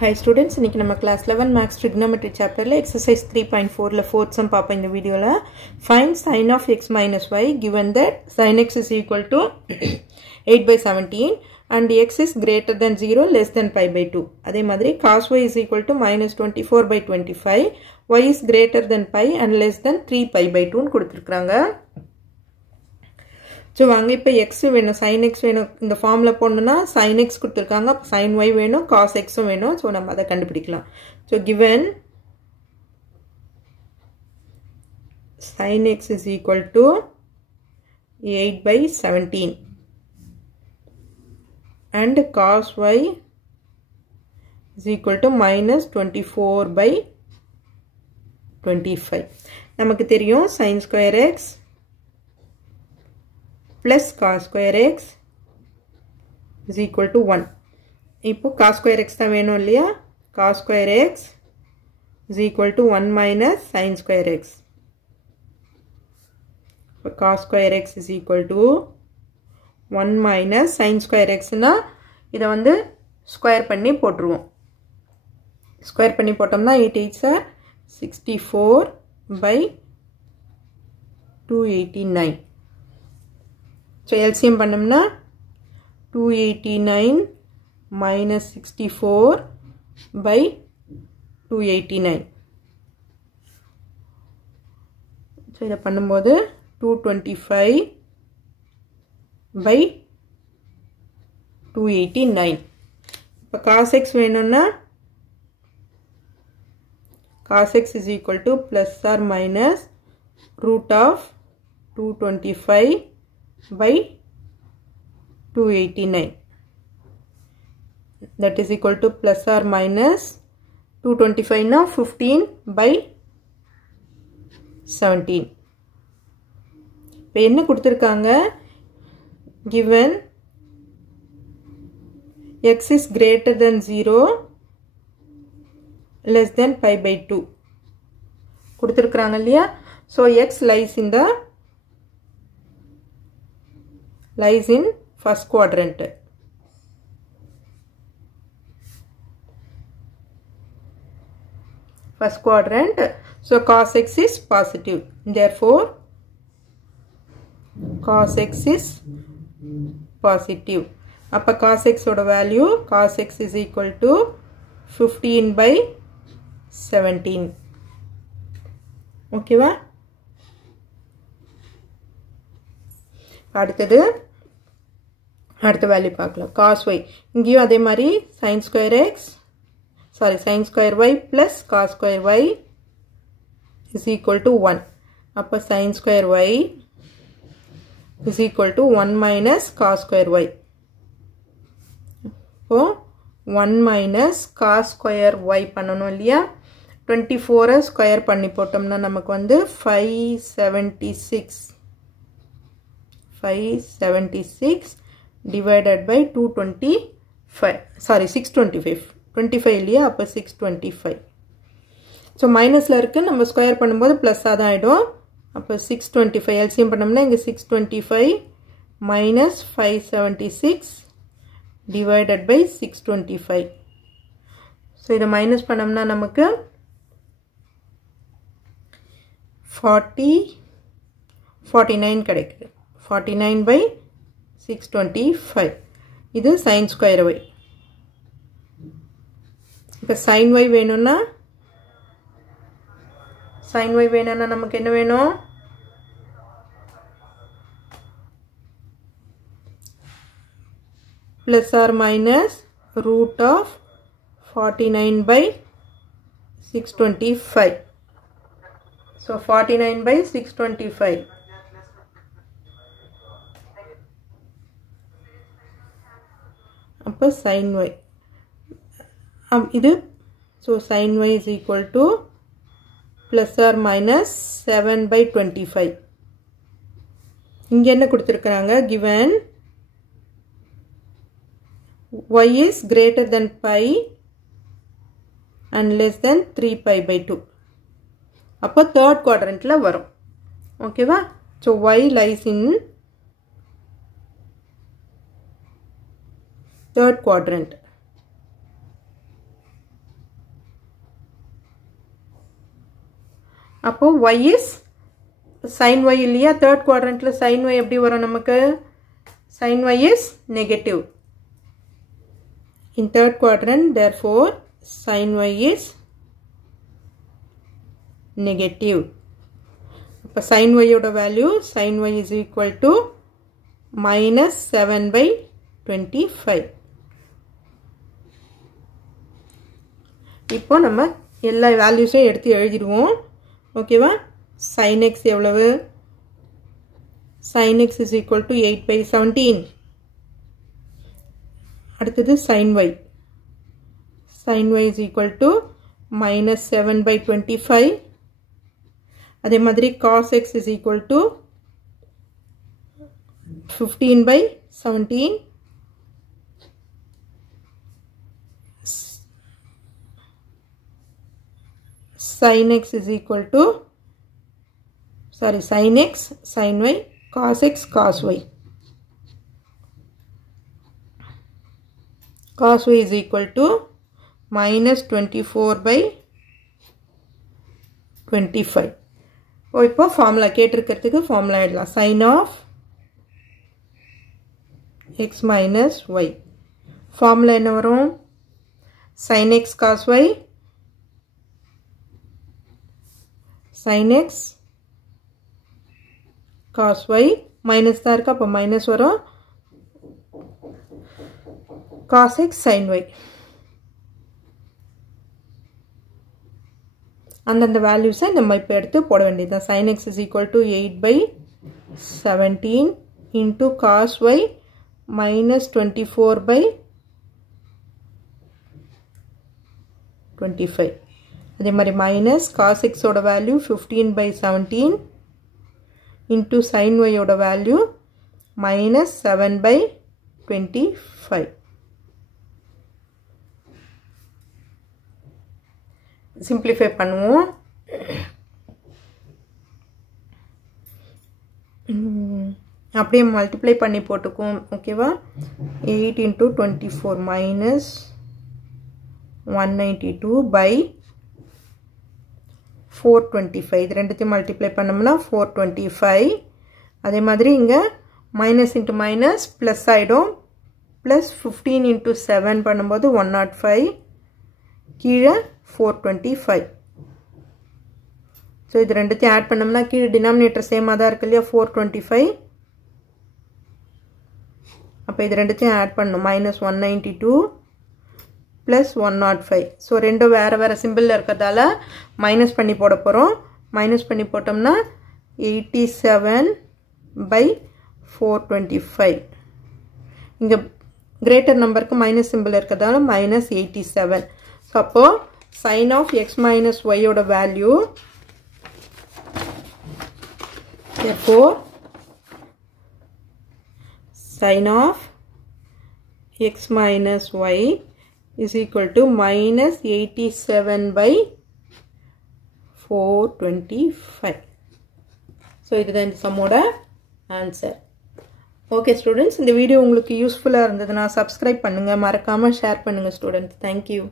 Hi students, இன்னைக்கு நம்ம class 11 maths trigonometry chapterல exercise 3.4 ல fourth sum பாப்போம் இந்த வீடியோல. Find sin of x minus y given that sin x is equal to 8 by 17 and x is greater than 0 less than pi by 2. அதே மாதிரி cos y is equal to minus 24 by 25, y is greater than pi and less than 3 pi by 2 னு கொடுத்திருக்காங்க. So வாங்க இப்ப x வேணும் sin x வேணும் இந்த formula போடணும்னா sin x கொடுத்திருக்காங்க sin y வேணும் cos x வேணும் சோ நம்ம அத கண்டுபிடிக்கலாம். So given sin x is equal to 8 by 17 and cos y is equal to minus 24 by 25. நமக்கு தெரியும் sin square x plus cos square x is equal to 1. இப்போ cos square x தான் வேணும் இல்லையா cos square x is equal to 1 minus sin square x. இப்போ cos square x is equal to 1 minus sin square x னா இதை வந்து square பண்ணி போட்டுருவோம். ஸ்கொயர் பண்ணி போட்டோம்னா 8 8s are 64 by 289. So LCM பண்ணோம்னா 289 minus 64 by 289. So இதை பண்ணும்போது 225 by 289. இப்போ cos x வேணும்னா cos x is equal to plus or minus root of 225 by 289. That is equal to plus or minus 225 now 15 by 17. இப்போ என்ன கொடுத்திருக்காங்க given x is greater than 0 less than pi by 2 கொடுத்திருக்காங்க இல்லையா so x lies in first quadrant. First quadrant. So cos x is positive. Therefore, cos x is positive. Appa cos x oda value, cos x is equal to 15 by 17. Okay va? அடுத்த value பார்க்கலாம் cos y இங்கேயும் அதே மாதிரி sin square y plus cos square y is equal to 1. அப்போ sin square y is equal to 1 minus cos square y. இப்போ 1 minus cos square y பண்ணணும் இல்லையா 24 square பண்ணி போட்டோம்னா நமக்கு வந்து 576 divided by 625 25 இல்லையா அப்ப 625 so minusல இருக்கு நம்ம ஸ்கொயர் பண்ணும்போது பிளஸ் ஆ தான் ஆயிடும் அப்ப 625 LCM பண்ணோம்னா இங்க 625 minus 576 divided by 625 so இத மைனஸ் பண்ணோம்னா நமக்கு 49 கிடைக்குது 49 by 625 இது sin square y இப்ப sin y வேணும்னா நமக்கு என்ன வேணும் plus or minus root of 49 by 625 so 49 by 625 அப்ப sin y இது so sin y is equal to plus or minus 7 by 25 இங்க என்ன கொடுத்திருக்காங்க given y is greater than pi and less than 3 pi by 2 அப்ப third quadrantல வரும் ஓகேவா so y lies in third quadrant அப்போ y is sin y இல்லையா third quadrantல sin y எப்படி வரும் நமக்கு sin y is negative in third quadrant therefore sin y is negative அப்ப sin y ஓட value sin y is equal to minus 7/25 இப்போ நம்ம எல்லா வேல்யூஸையும் எடுத்து எழுதிடுவோம் ஓகேவா sin x எவ்வளவு sin x is equal to 8/17 அடுத்தது sin y is equal to minus 7/25 அதே மாதிரி cos x is equal to 15/17 sin x is equal to sin x sin y cos x cos y cos y is equal to minus 24/25 இப்போ formula கேட்டிருக்கிறதுக்கு formula எழுதலாம் sin of x minus y formula என்ன வரும் sin x cos y sin x cos y minus தான் இருக்கு அப்போ minus வரும் cos x sin y அந்தந்த வேல்யூஸை நம்ம இப்போ எடுத்து போட வேண்டியதுதான் sin x is equal to 8/17 into cos y minus 24/25 அதே மாதிரி minus cos x ஓட வேல்யூ 15/17 into sin y ஓட வேல்யூ minus 7/25 simplify பண்ணுவோம் அப்படியே மல்டிப்ளை பண்ணி போட்டுக்குவோம் ஓகேவா 8 into 24 minus 192 by 425 இது ரெண்டுத்தையும் மல்டிப்ளை பண்ணோம்னா 425 அதே மாதிரி இங்க மைனஸ் இன்டு மைனஸ் பிளஸ் ஆயிடும் பிளஸ் 15 into 7 பண்ணும்போது 105 கீழே 425 ஸோ இது ரெண்டுத்தையும் ஆட் பண்ணோம்னா கீழே டினாமினேட்டர் சேமாக தான் இருக்கு இல்லையா 425 அப்போ இது ரெண்டுத்தையும் ஆட் பண்ணணும் மைனஸ் 192 plus 105 ஸோ ரெண்டும் வேறு வேறு சிம்பிளில் இருக்கிறதால மைனஸ் பண்ணி போட போகிறோம் மைனஸ் பண்ணி போட்டோம்னா 87/425 இங்கே கிரேட்டர் நம்பருக்கு மைனஸ் சிம்பிள் இருக்கிறதால மைனஸ் 87 ஸோ அப்போது sin of x minus y ஓட value therefore sin of x minus y is equal to minus 87/425 so இதுதான் இந்த சம்மோட ஆன்சர் ஓகே ஸ்டூடெண்ட்ஸ் இந்த வீடியோ உங்களுக்கு யூஸ்ஃபுல்லாக இருந்ததுன்னா சப்ஸ்கிரைப் பண்ணுங்கள் மறக்காமல் ஷேர் பண்ணுங்கள் ஸ்டூடெண்ட்ஸ் தேங்க்யூ